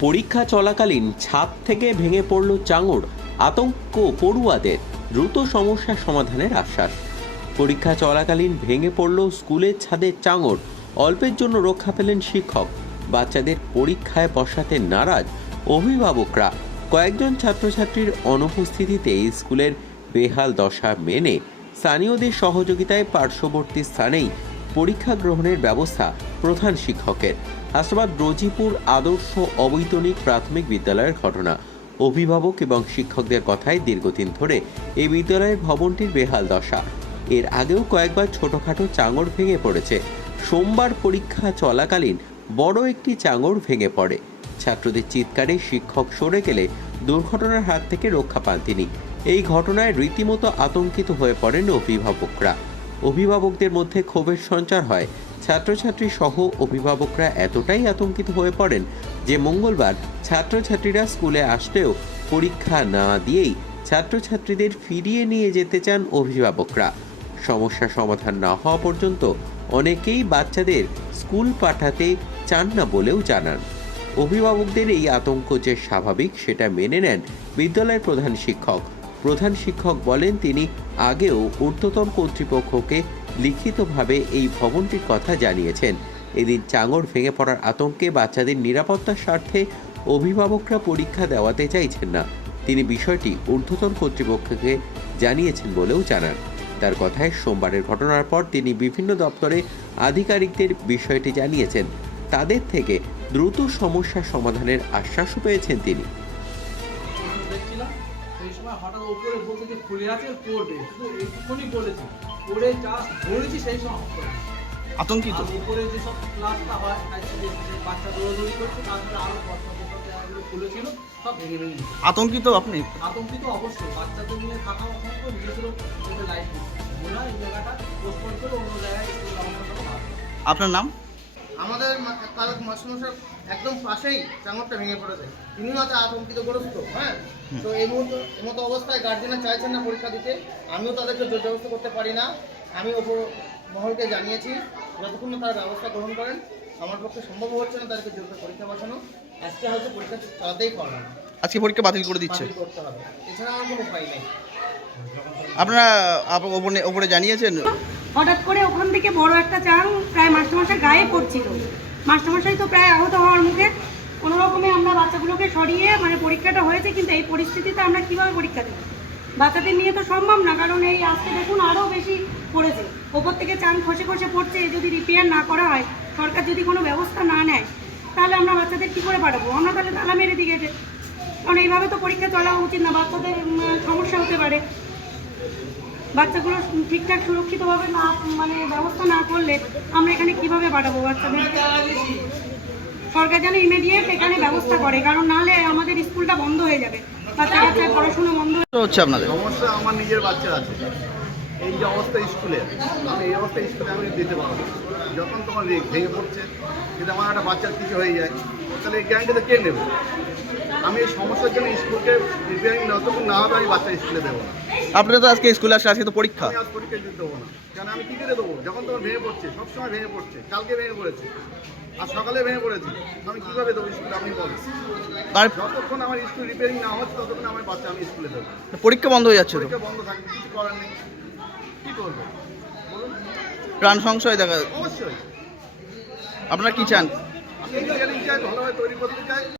পরীক্ষা চলাকালীন ছাদ থেকে ভেঙে পড়ল চাঙড়, আতঙ্ক পড়ুয়াদের, দ্রুত সমস্যা সমাধানের আশ্বাস। পরীক্ষা চলাকালীন ভেঙে পড়ল স্কুলের ছাদের চাঙড়, অল্পের জন্য রক্ষা পেলেন শিক্ষক। বাচ্চাদের পরীক্ষায় বসাতে নারাজ অভিভাবকরা। কয়েকজন ছাত্রছাত্রীর অনুপস্থিতিতে স্কুলের বেহাল দশা মেনে স্থানীয়দের সহযোগিতায় পার্শ্ববর্তী স্থানেই পরীক্ষা গ্রহণের ব্যবস্থা প্রধান শিক্ষকের। হাসনাবাদ, রজিপুর আদর্শ অবৈতনিক প্রাথমিক বিদ্যালয়ের ঘটনা। অভিভাবক এবং শিক্ষকদের কথায় দীর্ঘদিন ধরে এই বিদ্যালয়ের ভবনটির বেহাল দশা। এর আগেও কয়েকবার ছোটখাটো চাঙড় ভেঙে পড়েছে। সোমবার পরীক্ষা চলাকালীন বড় একটি চাঙড় ভেঙে পড়ে। ছাত্রদের চিৎকারে শিক্ষক সরে গেলে দুর্ঘটনার হাত থেকে রক্ষা পান তিনি। এই ঘটনায় রীতিমতো আতঙ্কিত হয়ে পড়েন অভিভাবকরা। অভিভাবকদের মধ্যে ক্ষোভের সঞ্চার হয়। ছাত্রছাত্রী সহ অভিভাবকরা এতটাই আতঙ্কিত হয়ে পড়েন যে মঙ্গলবার ছাত্রছাত্রীরা স্কুলে আসলেও পরীক্ষা না দিয়েই ছাত্রছাত্রীদের ফিরিয়ে নিয়ে যেতে চান অভিভাবকরা। সমস্যা সমাধান না হওয়া পর্যন্ত অনেকেই বাচ্চাদের স্কুল পাঠাতে চান না বলেও জানান। অভিভাবকদের এই আতঙ্ক যে স্বাভাবিক সেটা মেনে নেন বিদ্যালয়ের প্রধান শিক্ষক। প্রধান শিক্ষক বলেন, তিনি আগেও ঊর্ধ্বতন কর্তৃপক্ষকে লিখিতভাবে এই ভবনটির কথা জানিয়েছেন। এদিন চাঙড় ভেঙে পড়ার আতঙ্কে বাচ্চাদের নিরাপত্তার স্বার্থে অভিভাবকরা পরীক্ষা দেওয়াতে চাইছেন না। তিনি বিষয়টি ঊর্ধ্বতন কর্তৃপক্ষকে জানিয়েছেন বলেও জানান। তার কথায় সোমবারের ঘটনার পর তিনি বিভিন্ন দপ্তরে আধিকারিকদের বিষয়টি জানিয়েছেন। তাদের থেকে দ্রুত সমস্যা সমাধানের আশ্বাসও পেয়েছেন তিনি। সেই সময় হঠাৎ ওপরে বলতে যে খুলে আছে পড়বে। শুধু এইটুকুনি বলেছি। পড়ে যা ধরেছি সেই করে দিয়েছি। আতঙ্কিত? উপরে যেসব ক্লাসটা হয় বাচ্চা দৌড়াদৌড়ি করছে তারপরে আরও খুলেছিল সব ভেঙে ভেঙে আতঙ্কিত আপনি? আতঙ্কিত অবশ্যই। বাচ্চাদের নিয়ে থাকা অসম্ভব নিজেদেরও নিজেদের লাইফ মনে এই জায়গাটা পোস্টপোন করে অন্য জায়গায় করা। আপনার নাম? আমাদের মা- কাল মাস্টারমশাই একদম পাশেই চাঙরটা ভেঙে পড়েছে। তিনিও আছে আতঙ্কিতগ্রস্ত হ্যাঁ? তো এই মুহূর্তে এই মতো অবস্থায় গার্জেনরা চাইছেন না পরীক্ষা দিতে। আমিও তাদেরকে জোর ব্যবস্থা করতে পারি না। আমি ওপর মহলকে জানিয়েছি যতক্ষণ না তার ব্যবস্থা গ্রহণ করেন আমার পক্ষে সম্ভব হচ্ছে না তাদেরকে জোর পরীক্ষা বসানো। আজকে হয়তো পরীক্ষা চালাতেই পারবে না। আজকে পরীক্ষা বাতিল করে দিচ্ছে। করতে হবে। এছাড়া আমার কোনো উপায় নেই। আপনারা ওপরে ওপরে জানিয়েছেন? হঠাৎ করে ওখান থেকে বড় একটা চাং প্রায় মাস্টারমশাই গায়ে পড়ছিল। মাস্টারমশাই তো প্রায় আহত হওয়ার মুখে। কোনো রকমে আমরা বাচ্চাগুলোকে সরিয়ে মানে পরীক্ষাটা হয়েছে, কিন্তু এই পরিস্থিতিতে আমরা কীভাবে পরীক্ষা দেবো? বাচ্চাদের নিয়ে তো সম্ভব না, কারণ এই আজকে দেখুন আরও বেশি পড়েছে। ওপর থেকে চান খসে খসে পড়ছে যদি রিপেয়ার না করা হয়, সরকার যদি কোনো ব্যবস্থা না নেয়, তাহলে আমরা বাচ্চাদের কী করে পাঠাবো? আমরা তাহলে তালা মেরে দিকে কারণ এইভাবে তো পরীক্ষা চলা উচিত না, বাচ্চাদের সমস্যা হতে পারে। বাচ্চাগুলো ঠিকঠাক সুরক্ষিতভাবে না মানে ব্যবস্থা না করলে আমরা এখানে কীভাবে পাঠাবো বাচ্চাদের? সরকার যেন ইমিডিয়েট এখানে ব্যবস্থা করে কারণ নাহলে আমাদের স্কুলটা বন্ধ হয়ে যাবে। বাচ্চা কাচ্চার পড়াশোনা বন্ধ হয়ে তো হচ্ছে আপনাদের? সমস্যা আমার নিজের বাচ্চা আছে। এই যে অবস্থা স্কুলে আমি এই অবস্থা স্কুলে আমি দিতে পারব যখন তোমার ভেঙে পড়ছে যদি আমার একটা বাচ্চার কিছু হয়ে যায় তাহলে এই গ্যারান্টিটা কে নেবে? আমি এই সমস্যার জন্য স্কুলকে রিপেয়ারিং যতক্ষণ না হবে আমি বাচ্চা স্কুলে দেবো না। আপনারা তো আজকে স্কুলে আসে আজকে তো পরীক্ষা। আমি আজ পরীক্ষা দিতে দেবো না। কেন আমি কী করে দেবো? যখন তোমার ভেঙে পড়ছে সবসময় ভেঙে পড়ছে কালকে ভেঙে পড়েছে আর সকালে ভেঙে পড়েছে আমি কীভাবে দেবো স্কুলে? আপনি বলেন। আর যতক্ষণ আমার স্কুল রিপেয়ারিং না হচ্ছে ততক্ষণ আমার বাচ্চা আমি স্কুলে দেবো পরীক্ষা বন্ধ হয়ে যাচ্ছে তো? পরীক্ষা বন্ধ থাকবে কিছু করার নেই। কী করব? বলুন। প্রাণ সংশয় দেখা অবশ্যই। আপনারা কি চান? আমি চাই ভালোভাবে তৈরি করতে চাই।